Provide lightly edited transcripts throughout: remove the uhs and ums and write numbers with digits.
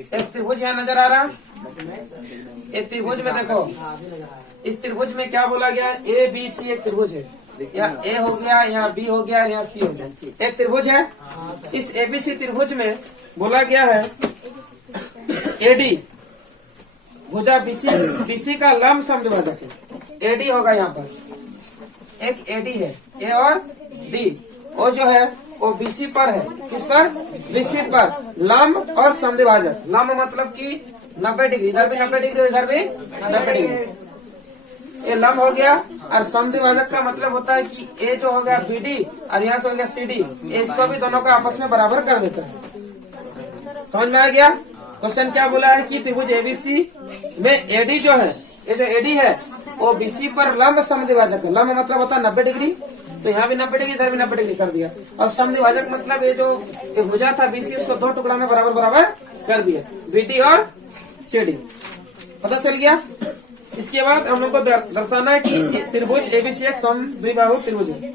एक त्रिभुज यहाँ नजर आ रहा। एक त्रिभुज में देखो, इस त्रिभुज में क्या बोला गया, ए बी सी एक त्रिभुज है। यहाँ ए हो गया, यहाँ बी हो गया, यहाँ सी हो गया, एक त्रिभुज है। इस एबीसी त्रिभुज में बोला गया है एडी भुजा बीसी, बीसी का लंब समद्विभाजक है। एडी होगा यहाँ पर, एक एडी है, ए और डी, वो जो है वो बीसी पर है। किस पर? बीसी पर लंब और समद्विभाजक। लंब मतलब कि 90 डिग्री, इधर भी 90 डिग्री, इधर भी 90 डिग्री, ये लंब हो गया। और समद्विभाजक का मतलब होता है कि ए जो हो गया बीडी और यहाँ से हो गया सीडी, इसको भी दोनों का आपस में बराबर कर देता है। समझ में आ गया? क्वेश्चन क्या बोला है कि त्रिभुज एबीसी में एडी जो है, ये जो एडी है वो बीसी पर लंब समद्विभाजक है। लंब मतलब होता है 90 डिग्री, तो यहाँ भी 90 डिग्री, इधर भी 90 डिग्री कर दिया। और समद्विभाजक मतलब ये जो भुजा था बीसी, उसको दो टुकड़ा में बराबर बराबर कर दिया, बीडी और सीडी। पता चल गया? इसके बाद हम लोग को दर्शाना है कि त्रिभुज एबीसी एक समद्विबाहु त्रिभुज है।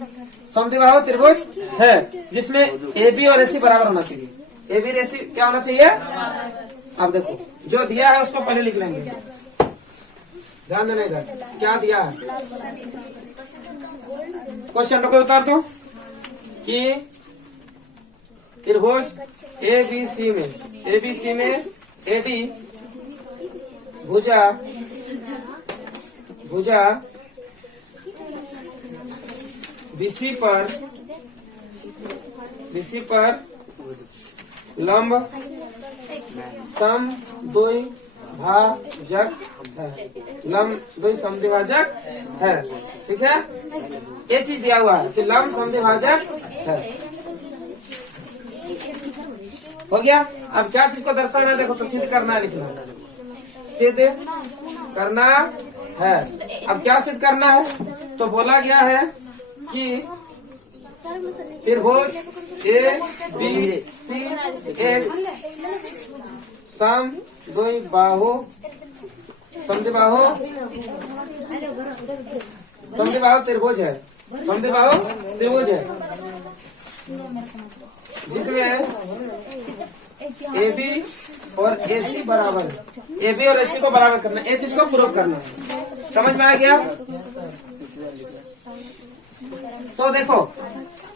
समद्विबाहु त्रिभुज है जिसमें एबी और एसी बराबर होना चाहिए। एबी और एसी क्या होना चाहिए? अब देखो जो दिया है उसको पहले लिख लेंगे, ध्यान देने का क्या दिया है। क्वेश्चन को उतार दो कि त्रिभुज एबीसी में एडी भुजा बीसी पर लंब समद्विभाजक है। लंब द्वि समद्विभाजक है, ठीक है। ये चीज दिया हुआ है कि लंब समद्विभाजक है। हो गया? अब क्या चीज को दर्शाना है? देखो तो सिद्ध करना है, लिखना है, सिद्ध करना है। अब क्या सिद्ध करना है? तो बोला गया है कि त्रिभुज ए बी सी एक समद्विबाहु त्रिभुज है। समद्विबाहु त्रिभुज है जिसमें एबी और एसी बराबर है। एबी और एसी को बराबर करना है, ये चीज को प्रूव करना है। समझ में आ गया? तो देखो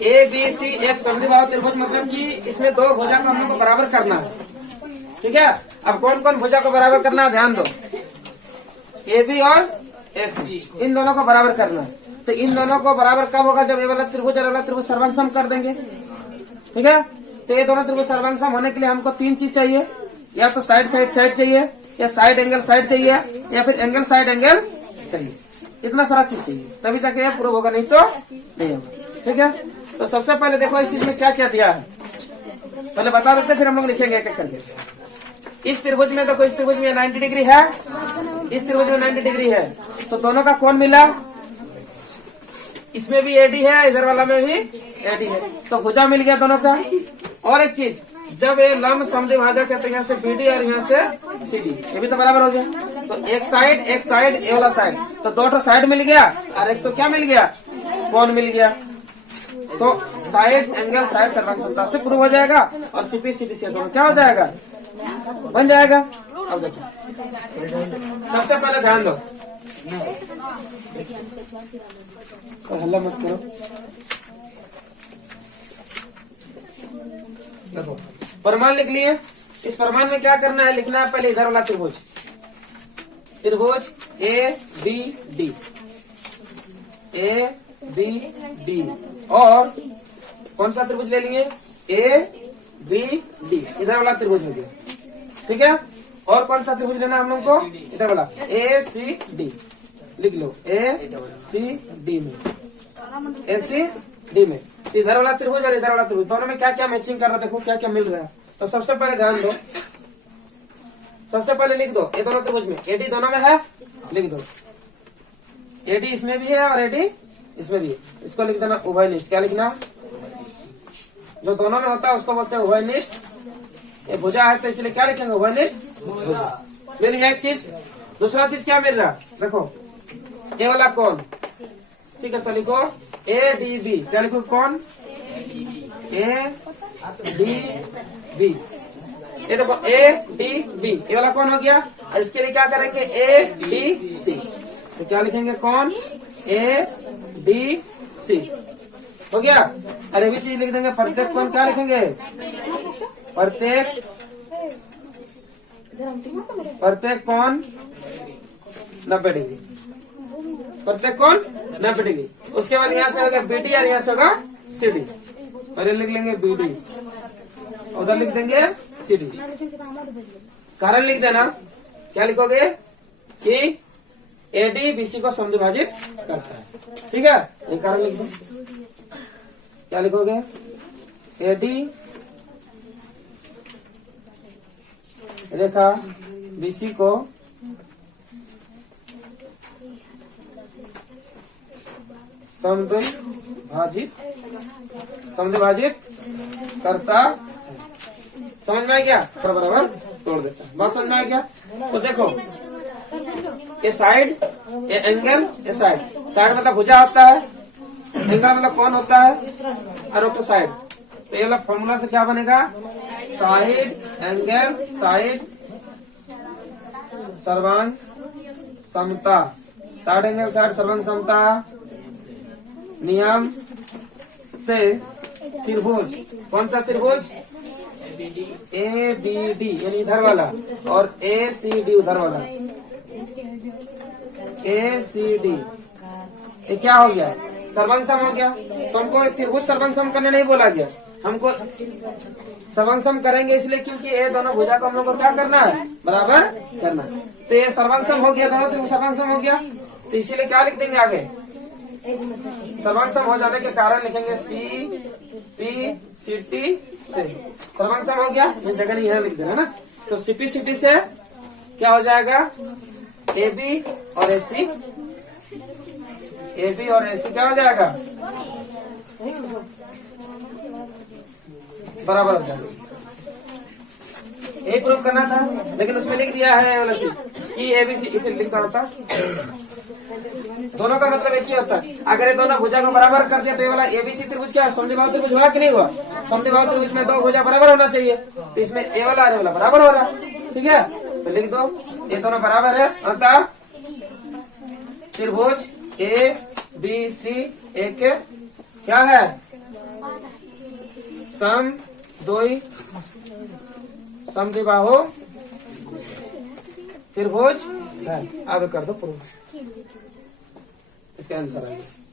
ए बी सी एक समद्विबाहु त्रिभुज मतलब कि इसमें दो भुजा को हम लोग को बराबर करना है, ठीक है। अब कौन कौन भुजा को बराबर करना है ध्यान दो, ए बी और एसी, इन दोनों को बराबर करना है। तो इन दोनों को बराबर कब होगा? जब ये वाला त्रिभुज और वाला त्रिभुज सर्वांग सम कर देंगे, ठीक है। तो ये दोनों त्रिभुज सर्वांग सम होने के लिए हमको तीन चीज चाहिए, या तो साइड चाहिए, या साइड एंगल साइड चाहिए, या फिर एंगल साइड एंगल चाहिए। इतना सारा चीज चाहिए तभी जाके ये प्रूव होगा, नहीं तो नहीं होगा, ठीक है। तो सबसे पहले देखो इस चीज में क्या क्या दिया है, पहले बता देते फिर हम लोग लिखेंगे एक एक करके। इस त्रिभुज में देखो, इस त्रिभुज में 90 डिग्री है, इस त्रिभुज में 90 डिग्री है, तो दोनों का कोण मिला। इसमें भी एडी है, इधर वाला में भी एडी है, तो भुजा मिल गया दोनों का। और एक चीज, जब ये लंब समद्विभाजक है तो यहाँ से बीडी और यहाँ से सीडी, ये भी तो बराबर हो गया। तो एक साइड ए वाला साइड, तो दो साइड मिल गया, और एक तो क्या मिल गया? कोण मिल गया। तो साइड एंगल साइड सर्वांग समता से प्रूव हो जाएगा, और सीपी सीडी से दोनों क्या हो जाएगा? बन जाएगा। अब देखिए सबसे पहले ध्यान दो, तो हल्ला मत करो। देखो प्रमाण लिख लिए। इस प्रमाण में क्या करना है? लिखना है पहले इधर वाला त्रिभुज A B D, A B D, और कौन सा त्रिभुज ले लिए? ए बी डी, इधर वाला त्रिभुज हो गया, ठीक है। और कौन सा त्रिभुज लेना हम लोग को? इधर वाला ए सी डी, लिख लो ए सी डी में, ए सी डी में। इधर वाला त्रिभुज और इधर वाला त्रिभुज दोनों में क्या क्या मैचिंग कर रहा है, देखो क्या क्या मिल रहा है। तो सबसे पहले ध्यान दो, सबसे पहले लिख दो ये दोनों त्रिभुज में एडी दोनों में है, लिख दो एडी इसमें भी है और एडी इसमें भी है। इसको लिख देना उभयनिष्ठ। क्या लिखना? जो दोनों में होता है उसको बोलते हैं उभयनिष्ठ। ये भुजा है तो इसलिए क्या लिखेंगे? उभयनिष्ठ भुजा। मिल गया एक चीज। दूसरा चीज क्या मिल रहा है? देखो ये वाला कौन, ठीक है, तो लिखो ए डी बी। क्या लिखो? कौन? A D B. ये देखो ए डी बी, ये वाला कौन हो गया। और इसके लिए क्या करेंगे, ए डी सी। तो क्या लिखेंगे, कौन, ए डी सी हो गया। अरे भी चीज लिख देंगे, प्रत्येक कौन क्या लिखेंगे, प्रत्येक कौन 90 डिग्री, प्रत्येक कौन 90 डिग्री। उसके बाद यहाँ से होगा बीडी और यहाँ से होगा सीडी। पहले लिख लेंगे बीडी, उधर लिख देंगे सीडी। कारण लिख देना, क्या लिखोगे कि एडी बीसी को समद्विभाजित करता है, ठीक है। ये कारण लिख दो, क्या लिखोगे, एडी रेखा बीसी को समद्विभाजित करता। समझ में आ गया, थोड़ा बराबर तोड़ देता है, बात समझ में आ गया। तो देखो ये साइड, ये एंगल, ये साइड। साइड मतलब भुजा होता है, एंगल मतलब कौन होता है, और ओके साइड। तो ये वाला फॉर्मूला से क्या बनेगा, साइड एंगल साइड सर्वांग समता, साइड एंगल साइड सर्वांग समता नियम से त्रिभुज, कौन सा त्रिभुज, ए बी डी यानी इधर वाला, और ए सी डी उधर वाला, ए सी डी, ये क्या हो गया, सर्वांग सम हो गया। तो हमको त्रिभुज सर्वांग सम करने नहीं बोला गया, हमको सर्वांग सम करेंगे इसलिए क्योंकि ये दोनों भुजा को हम लोग को क्या करना है, बराबर करना। तो ये सर्वांग सम हो गया, दोनों त्रिभुज सर्वांग सम हो गया। तो इसीलिए क्या लिख देंगे आगे, सर्वांग सम हो जाने के कारण लिखेंगे सी पी सी टी से। सर्वांग सम हो गया, मैं जगह नहीं यहाँ लिख देना ना। तो सीपी सी टी से क्या हो जाएगा, ए बी और ए सी, ए बी और ए सी क्या हो जाएगा, बराबर हो जाएगा। एक प्रूफ करना था, लेकिन उसमें लिख दिया है वाला चीज कि ए बी सी, इसे लिखता होता। दोनों का मतलब एक ही होता है। अगर ये दोनों भुजा को बराबर कर दिया तो ये वाला एबीसी त्रिभुज क्या समद्विबाहु त्रिभुज हुआ कि नहीं हुआ। समद्विबाहु त्रिभुज में दो भुजा बराबर होना चाहिए, तो इसमें ए वाला और ए वाला बराबर हो रहा है, ठीक है। तो लिख दो ये दोनों बराबर है, अतः त्रिभुज ए बी सी एक क्या है, समद्विबाहु त्रिभुज है। अब कर दो प्रूफ, इसका आंसर है।